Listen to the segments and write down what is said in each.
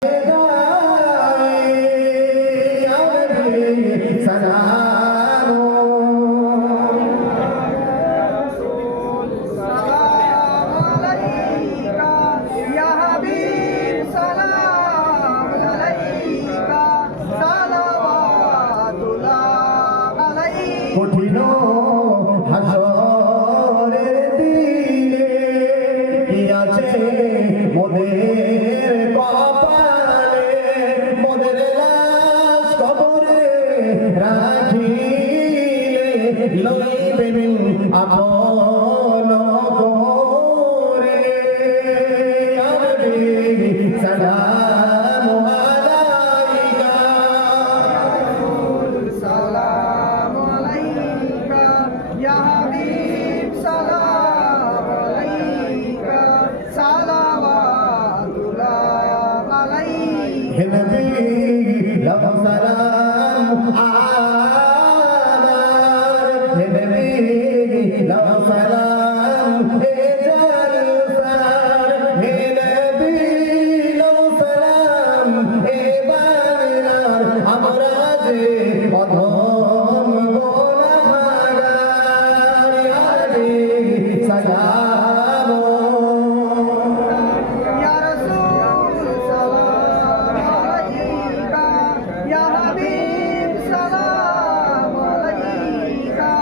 কঠিন হাসরের দিনে কি আছে মোদের কপালে, মোদের লাশ কবরে রাখিলে লইবেন আপন করে। আরবি সালাম আলাইকা, সালাম আলাইকা ইয়া হাবিব, সালাম আলাইকা, সালাওয়াতুল্লাহ আলাইকা। হে নবী লাহু সালাম আমার, হে নবী লাহু সালাম হে জালসার, হে নবী লাহু সালাম হে বানার, আমরা যে অধম গুনাহগার। আরবি সালাম ইয়া রাসূল, সালাম আলাইকা ইয়া হাবিব, সালাম আলাইকা,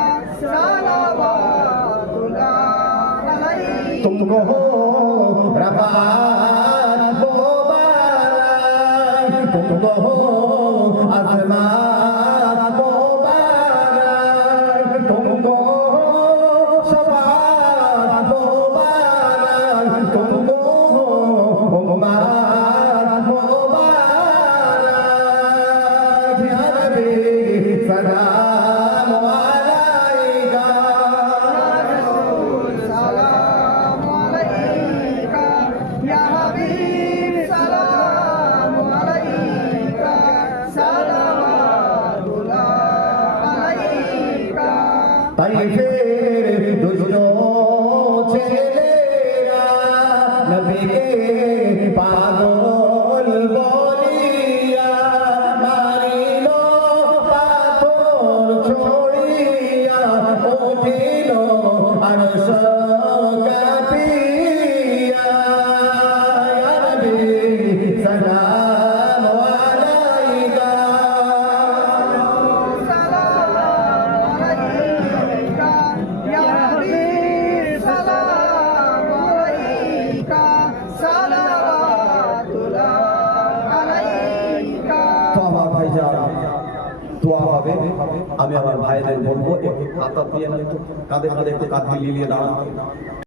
সালাওয়াতুল্লাহ আলাইকা। तुमको हो रबात मुबारक, तुमको हो आसमात मुबारक, तुमको हो शफाअत मुबारक, तुमको हो उम्मत मुबारक। या नबी सलाम अलैका, সালাম আলাইকা ইয়া হাবিব, সালাম আলাইকা, সালাওয়াতুল্লাহ আলাইকা। তাইফের দুজো ছেলেরা নবীকে পাগল বলিয়া মারিল পাথর ছড়িয়া, উঠিল আরশ কাঁপিয়া। ইয়া নবী সালাম আলাইকা, সালাম আলাইকা ইয়া হাবিব, সালাম আলাইকা, সালাওয়াতুল্লাহ আলাইকা। তো আমার ভাইজান দোয়া হবে, আমি আমার ভাইদের বলবো একটু কাঁদা দিয়ে না, কাঁধে কাঁধে একটু কাঁধ মিলিয়ে দাঁড়ান।